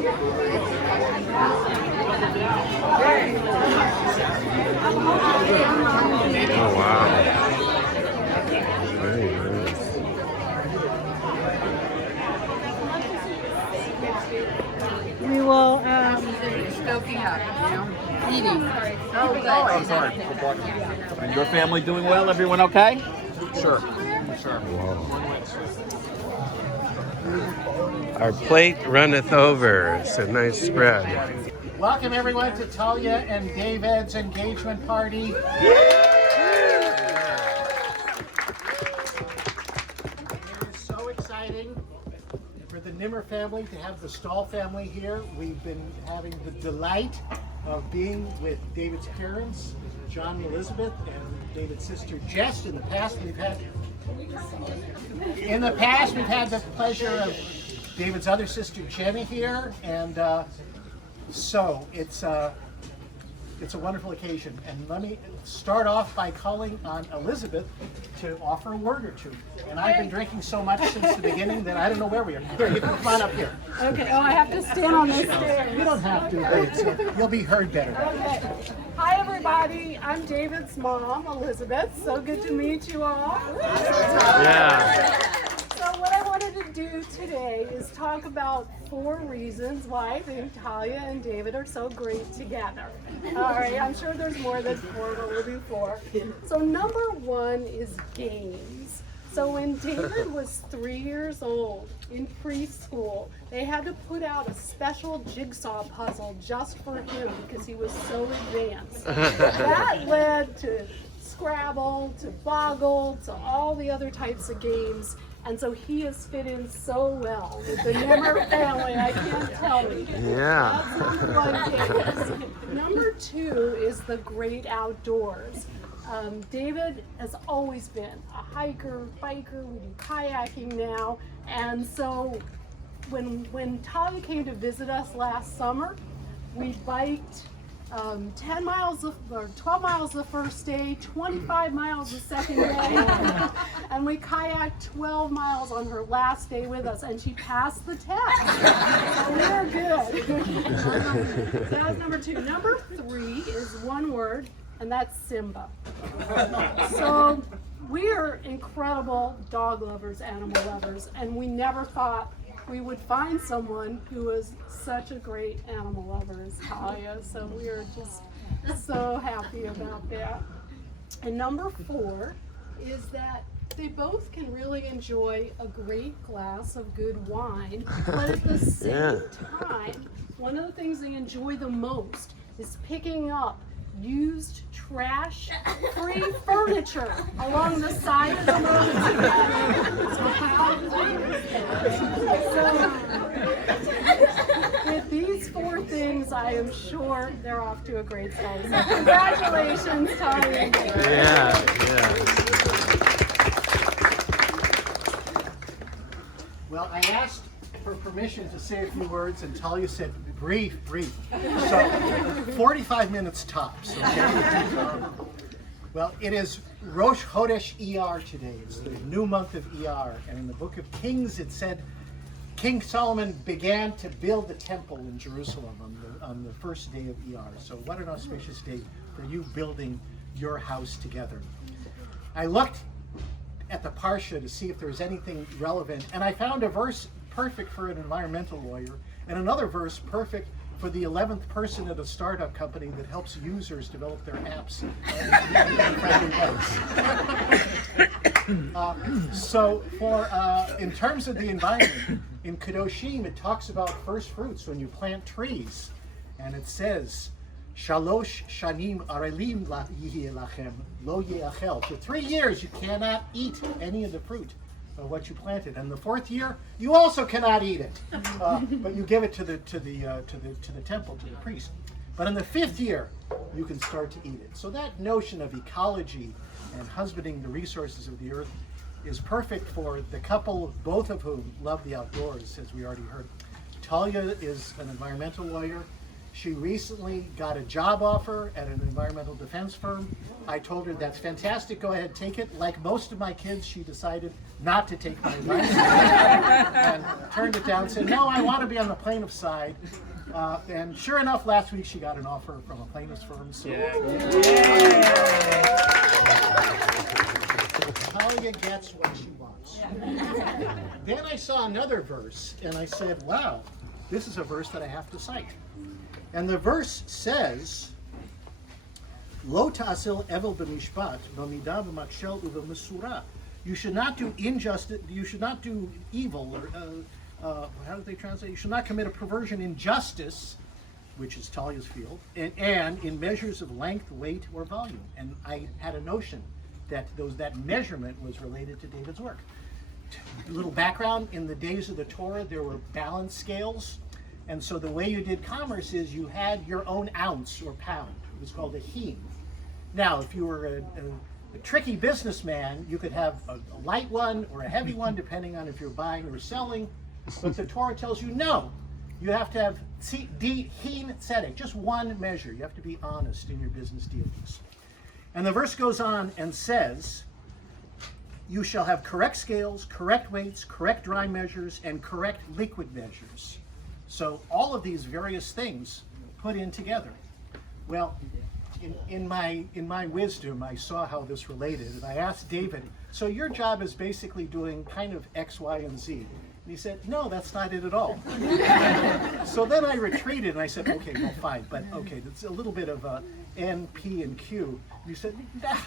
Oh, wow. Very nice. We will, Stoking up, eating. I'm sorry. And your family doing well? Everyone okay? Sure. Sure. Our plate runneth over. It's a nice spread. Welcome everyone to Talia and David's engagement party. It is so exciting for the Nimmer family to have the Stahl family here. We've been having the delight of being with David's parents, John and Elizabeth, and David's sister Jess. In the past, we've had the pleasure of David's other sister Jenny here, and so it's a wonderful occasion. And let me start off by calling on Elizabeth to offer a word or two. And I've been drinking so much since the beginning that I don't know where we are. Here, you can come on up here. okay, oh, I have to stand on this stairs. You don't have to, but you'll be heard better. Okay. Hi, everybody. I'm David's mom, Elizabeth. So good to meet you all. Yeah. So what I wanted to do today is talk about 4 reasons why I think Talia and David are so great together. All right, I'm sure there's more than 4, but we'll do 4. So number 1 is games. So when David was 3 years old in preschool, they had to put out a special jigsaw puzzle just for him because he was so advanced. That led to Scrabble, to Boggle, to all the other types of games. And so he has fit in so well with the Nimmer family, I can't tell you. Yeah. That's one case. Number 2 is the great outdoors. David has always been a hiker, biker, we do kayaking now. And so when Talia came to visit us last summer, we biked 10 miles or 12 miles the first day, 25 miles the second day, and we kayaked 12 miles on her last day with us, and she passed the test. So we're good. So that was number 2. Number 3 is one word, and that's Simba. So we are incredible dog lovers, animal lovers, and we never thought we would find someone who was such a great animal lover as Talia. So we are just so happy about that. And number 4 is that they both can really enjoy a great glass of good wine, but at the same time, one of the things they enjoy the most is picking up used trash-free furniture along the side of the road together. So how do we use that? So with these 4 things, I am sure they're off to a great start. So congratulations, Talia. Yeah. Well, I asked for permission to say a few words, and Talia said, brief. So, 45 minutes tops, okay? Well, it is Rosh Chodesh Iyar today. It's the new month of Iyar, and in the book of Kings it said King Solomon began to build the temple in Jerusalem on the first day of Iyar. So what an auspicious day for you building your house together. I looked at the Parsha to see if there was anything relevant, and I found a verse perfect for an environmental lawyer, and another verse perfect for the 11th person at a startup company that helps users develop their apps in so in terms of the environment, in Kedoshim it talks about first fruits when you plant trees, and it says, Shalosh shanim arelim yihi lachem lo ye'achel. For 3 years you cannot eat any of the fruit of what you planted, and the 4th year you also cannot eat it, but you give it to the temple, to the priest. But in the 5th year you can start to eat it. So that notion of ecology and husbanding the resources of the earth is perfect for the couple, both of whom love the outdoors, as we already heard. Talia is an environmental lawyer. She recently got a job offer at an environmental defense firm, I told her, that's fantastic, go ahead, take it. Like most of my kids, she decided not to take my advice and turned it down, said, no, I want to be on the plaintiff side. And sure enough, last week she got an offer from a plaintiff's firm. So Talia gets what she wants. Then I saw another verse, and I said, wow, this is a verse that I have to cite. And the verse says, Lo ta'asil evel b'mishpat, b'midah b'makshel u'b'mesurah. You should not do injustice, you should not do evil, or how do they translate? You should not commit a perversion in justice, which is Talia's field, and in measures of length, weight, or volume. And I had a notion that that measurement was related to David's work. A little background, in the days of the Torah, there were balance scales. And so the way you did commerce is you had your own ounce or pound. It was called a hin. Now, if you were a tricky businessman, you could have a light one or a heavy one, depending on if you're buying or selling. But the Torah tells you, no, you have to have hin tzedek, just one measure. You have to be honest in your business dealings. And the verse goes on and says, you shall have correct scales, correct weights, correct dry measures, and correct liquid measures. So all of these various things put in together. Well, in my wisdom, I saw how this related, and I asked David, so your job is basically doing kind of X, Y, and Z. And he said, no, that's not it at all. So then I retreated, and I said, okay, well, fine, but okay, that's a little bit of N, P, and Q. And he said,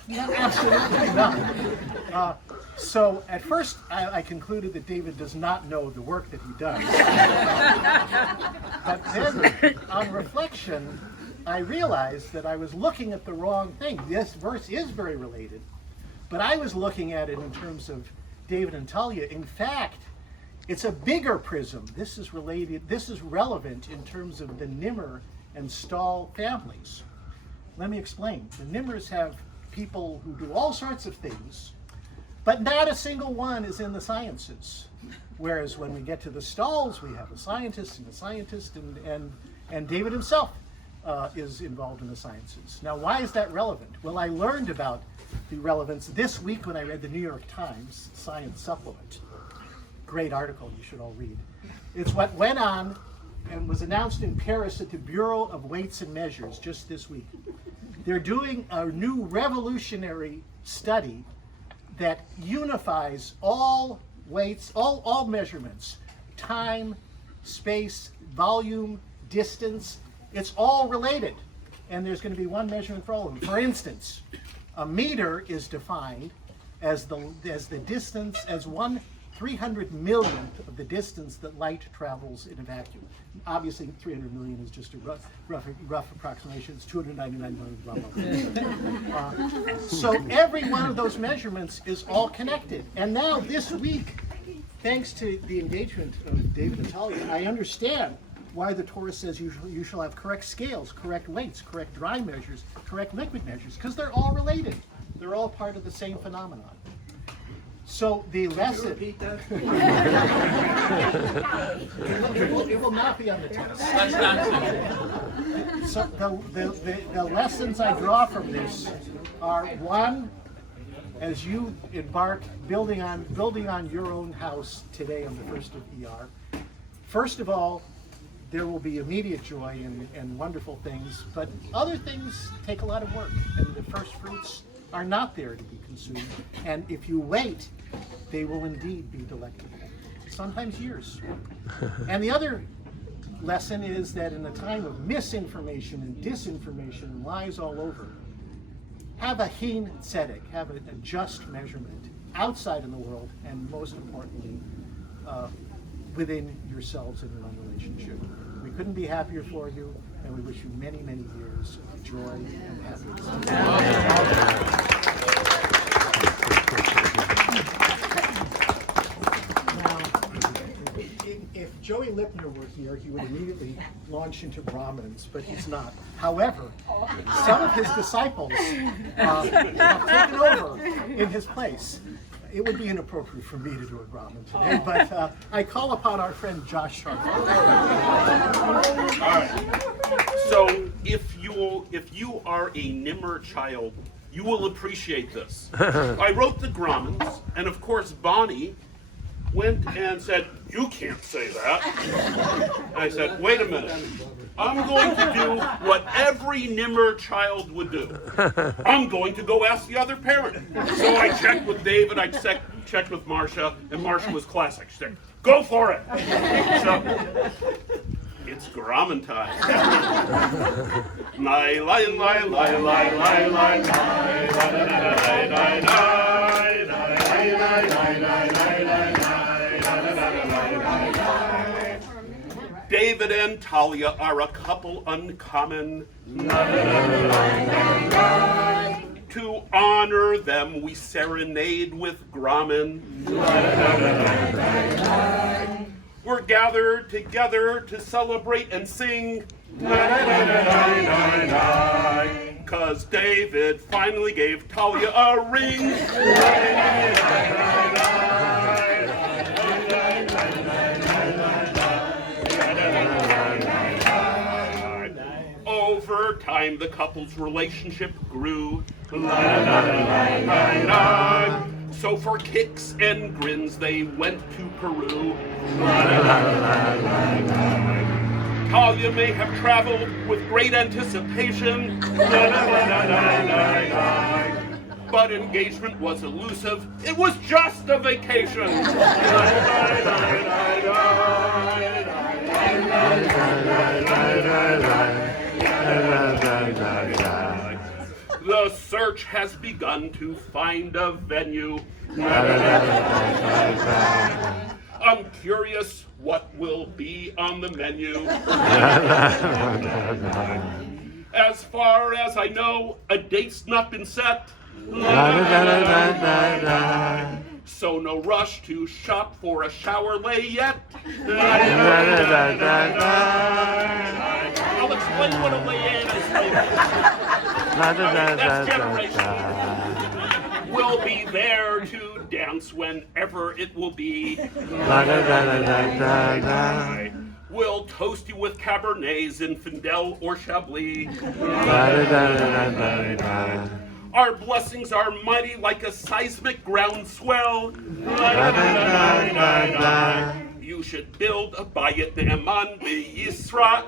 no, absolutely not. So at first, I concluded that David does not know the work that he does. But then, on reflection, I realized that I was looking at the wrong thing. This verse is very related, but I was looking at it in terms of David and Talia. In fact, it's a bigger prism. This is related, this is relevant in terms of the Nimmer and Stahl families. Let me explain. The Nimmers have people who do all sorts of things, but not a single one is in the sciences. Whereas when we get to the Stahls, we have a scientist, and David himself is involved in the sciences. Now, why is that relevant? Well, I learned about the relevance this week when I read the New York Times Science Supplement. Great article you should all read. It's what went on and was announced in Paris at the Bureau of Weights and Measures just this week. They're doing a new revolutionary study that unifies all weights, all measurements, time, space, volume, distance. It's all related, and there's going to be one measurement for all of them. For instance, a meter is defined as the distance, as 1/300 millionth of the distance that light travels in a vacuum. Obviously, 300 million is just a rough approximation. It's 299 million, blah, blah, blah. So every one of those measurements is all connected. And now this week, thanks to the engagement of David and Talia, I understand why the Torah says you shall have correct scales, correct weights, correct dry measures, correct liquid measures, because they're all related. They're all part of the same phenomenon. So the lesson... Repeat that? it will not be on the test. So the lessons I draw from this are, one, as you embark building on your own house today on the 1st of ER, first of all, there will be immediate joy and wonderful things, but other things take a lot of work, and the first fruits are not there to be consumed. And if you wait, they will indeed be delectable, sometimes years. And the other lesson is that in a time of misinformation and disinformation and lies all over, have a hin tzedek, have a just measurement outside in the world, and most importantly, within yourselves in your own relationship. We couldn't be happier for you, and we wish you many, many years of joy and happiness. Now, if Joey Lipner were here, he would immediately launch into Brahmins, but he's not. However, some of his disciples have taken over in his place. It would be inappropriate for me to do a Brahmin today, but I call upon our friend Josh Sharp. All right. So if you are a Nimmer child, you will appreciate this. I wrote the Gromans, and of course Bonnie went and said, you can't say that. I said, wait a minute. I'm going to do what every Nimmer child would do. I'm going to go ask the other parent. So I checked with David, I checked with Marcia, and Marcia was classic. She said, go for it. So it's Grommen time. David and Talia are a couple uncommon. To honor them, we serenade with Grommen. We're gathered together to celebrate and sing. 'Cause David finally gave Talia a ring. Over time, the couple's relationship grew. So for kicks and grins, they went to Peru. Talia may have traveled with great anticipation. But engagement was elusive. It was just a vacation. The search has begun to find a venue. I'm curious what will be on the menu. As far as I know, a date's not been set. So no rush to shop for a shower lay yet. I'll explain what a lay is. That's generation. We'll be there to dance whenever it will be. We'll toast you with Cabernets, Zinfandel, or Chablis. Our blessings are mighty like a seismic groundswell. You should build a bayit ne'eman b'Yisrael.